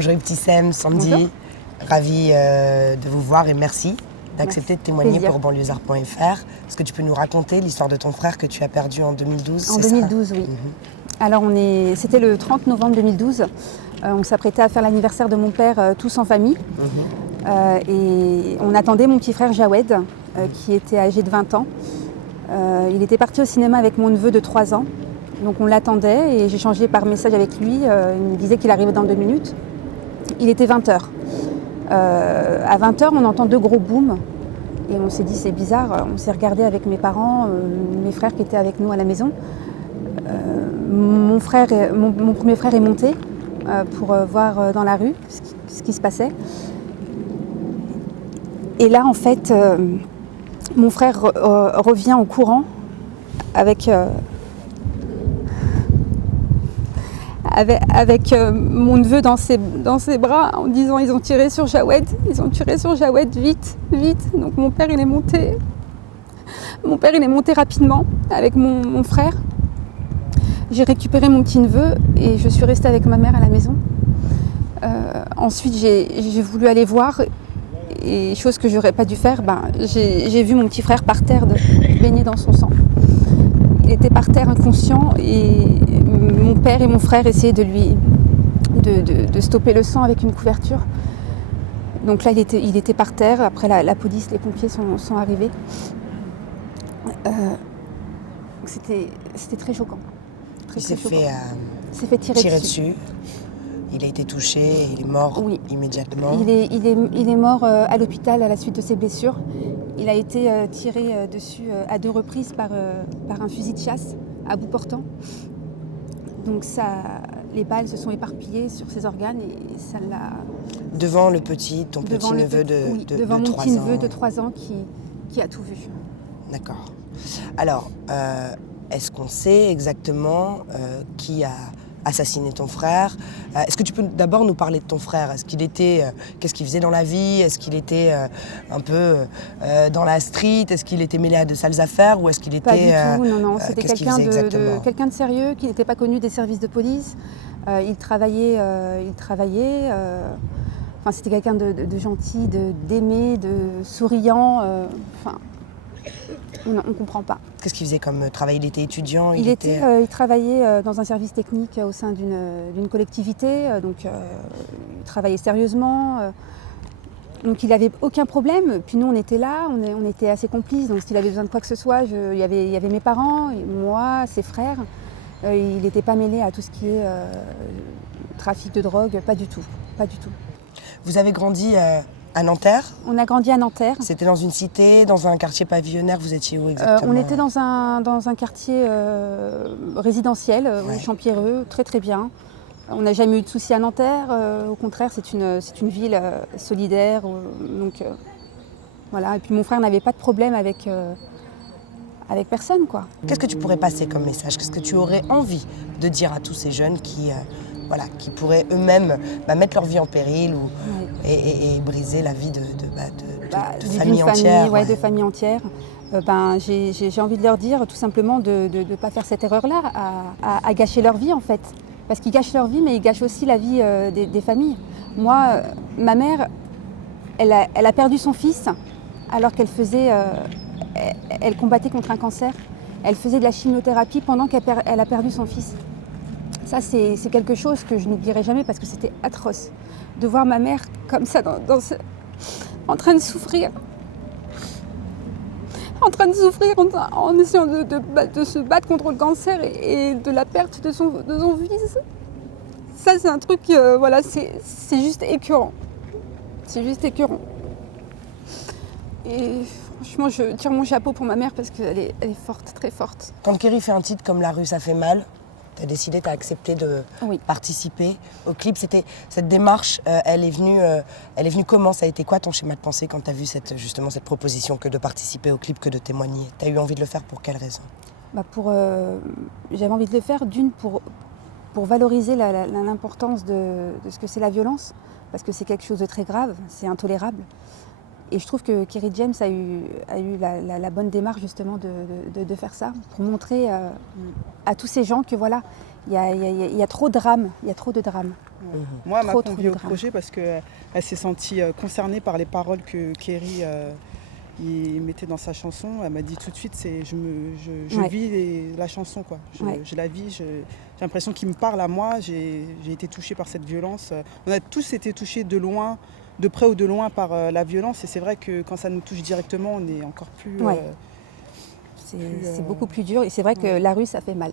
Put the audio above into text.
Bonjour Ibtissem, Sandy, Bonjour. Ravie de vous voir et merci d'accepter de témoigner Plaisir. pour banlieusard.fr. Est-ce que tu peux nous raconter l'histoire de ton frère que tu as perdu en 2012? En 2012, oui. Alors c'était le 30 novembre 2012. On s'apprêtait à faire l'anniversaire de mon père tous en famille. Et on attendait mon petit frère Jawed, qui était âgé de 20 ans. Il était parti au cinéma avec mon neveu de 3 ans. Donc on l'attendait et j'ai échangé par message avec lui. Il me disait qu'il arrivait dans 2 minutes. Il était 20h. À 20h, on entend 2 gros booms. Et on s'est dit, c'est bizarre. On s'est regardé avec mes parents, mes frères qui étaient avec nous à la maison. Mon premier frère est monté pour voir dans la rue ce qui se passait. Et là, en fait, mon frère revient en courant avec mon neveu dans ses bras en disant ils ont tiré sur Jawed, vite, vite. Donc mon père il est monté rapidement avec mon frère. J'ai récupéré mon petit neveu et je suis restée avec ma mère à la maison. Ensuite j'ai voulu aller voir et chose que j'aurais pas dû faire, j'ai vu mon petit frère par terre baigné dans son sang. Il était par terre inconscient et mon père et mon frère essayaient de stopper le sang avec une couverture. Donc là, il était par terre. Après, la police, les pompiers sont arrivés. C'était très choquant. Il s'est fait tirer dessus. Il a été touché, il est mort immédiatement. Il est mort à l'hôpital à la suite de ses blessures. Il a été tiré dessus à 2 reprises par un fusil de chasse à bout portant. Donc les balles se sont éparpillées sur ses organes et ça l'a... Devant ton petit neveu de 3 ans. Devant mon petit neveu de 3 ans qui a tout vu. D'accord. Alors, est-ce qu'on sait exactement qui a assassiné ton frère? Est-ce que tu peux d'abord nous parler de ton frère? Qu'est-ce qu'il faisait dans la vie? Est-ce qu'il était un peu dans la street? Est-ce qu'il était mêlé à de sales affaires? Ou est-ce qu'il était... Pas du tout, non. C'était quelqu'un quelqu'un de sérieux qui n'était pas connu des services de police. Il travaillait. C'était quelqu'un de gentil, d'aimé, de souriant. On ne comprend pas. Qu'est-ce qu'il faisait comme travail? Il était étudiant? Il travaillait dans un service technique au sein d'une collectivité. Donc il travaillait sérieusement. Donc il n'avait aucun problème. Puis nous, on était là, on était assez complices. Donc s'il avait besoin de quoi que ce soit, il y avait mes parents, moi, ses frères. Il n'était pas mêlé à tout ce qui est trafic de drogue, pas du tout. Pas du tout. Vous avez grandi à Nanterre? On a grandi à Nanterre. C'était dans une cité, dans un quartier pavillonnaire? Vous étiez où exactement? On était dans un quartier résidentiel, au Champierreux, très très bien. On n'a jamais eu de soucis à Nanterre. Au contraire, c'est une ville solidaire. Voilà. Et puis mon frère n'avait pas de problème avec personne, quoi. Qu'est-ce que tu pourrais passer comme message? Qu'est-ce que tu aurais envie de dire à tous ces jeunes qui pourraient eux-mêmes mettre leur vie en péril et briser la vie de familles entières? De familles entières. J'ai envie de leur dire tout simplement de ne pas faire cette erreur-là, à gâcher leur vie en fait. Parce qu'ils gâchent leur vie, mais ils gâchent aussi la vie des familles. Moi, ma mère, elle a perdu son fils alors qu'elle elle combattait contre un cancer. Elle faisait de la chimiothérapie pendant qu'elle a perdu son fils. Ça, c'est quelque chose que je n'oublierai jamais parce que c'était atroce. De voir ma mère comme ça, en train de souffrir. En train de souffrir en essayant de se battre contre le cancer et de la perte de son fils. Ça, c'est un truc, c'est juste écœurant. C'est juste écœurant. Et franchement, je tire mon chapeau pour ma mère parce qu'elle est forte, très forte. Quand Kerry fait un titre comme La rue, ça fait mal, tu as décidé, tu as accepté de participer au clip. Cette démarche, elle est venue comment? Ça a été quoi ton schéma de pensée quand tu as vu cette proposition que de participer au clip, que de témoigner? Tu as eu envie de le faire pour quelle raison? J'avais envie de le faire pour valoriser l'importance de ce que c'est la violence, parce que c'est quelque chose de très grave, c'est intolérable. Et je trouve que Kerry James a eu la bonne démarche justement de faire ça, pour montrer à tous ces gens que voilà, il y a trop de drames, il y a trop de drames. Moi, elle m'a Trop conviée de au drames. projet parce qu'elle s'est sentie concernée par les paroles que Kerry il mettait dans sa chanson. Elle m'a dit tout de suite, je Ouais. vis la chanson, quoi. Ouais. Je la vis, j'ai l'impression qu'il me parle à moi. J'ai été touchée par cette violence. On a tous été touchés de loin, de près ou de loin par la violence. Et c'est vrai que quand ça nous touche directement, on est encore plus... Ouais. C'est beaucoup plus dur et c'est vrai que la rue, ça fait mal.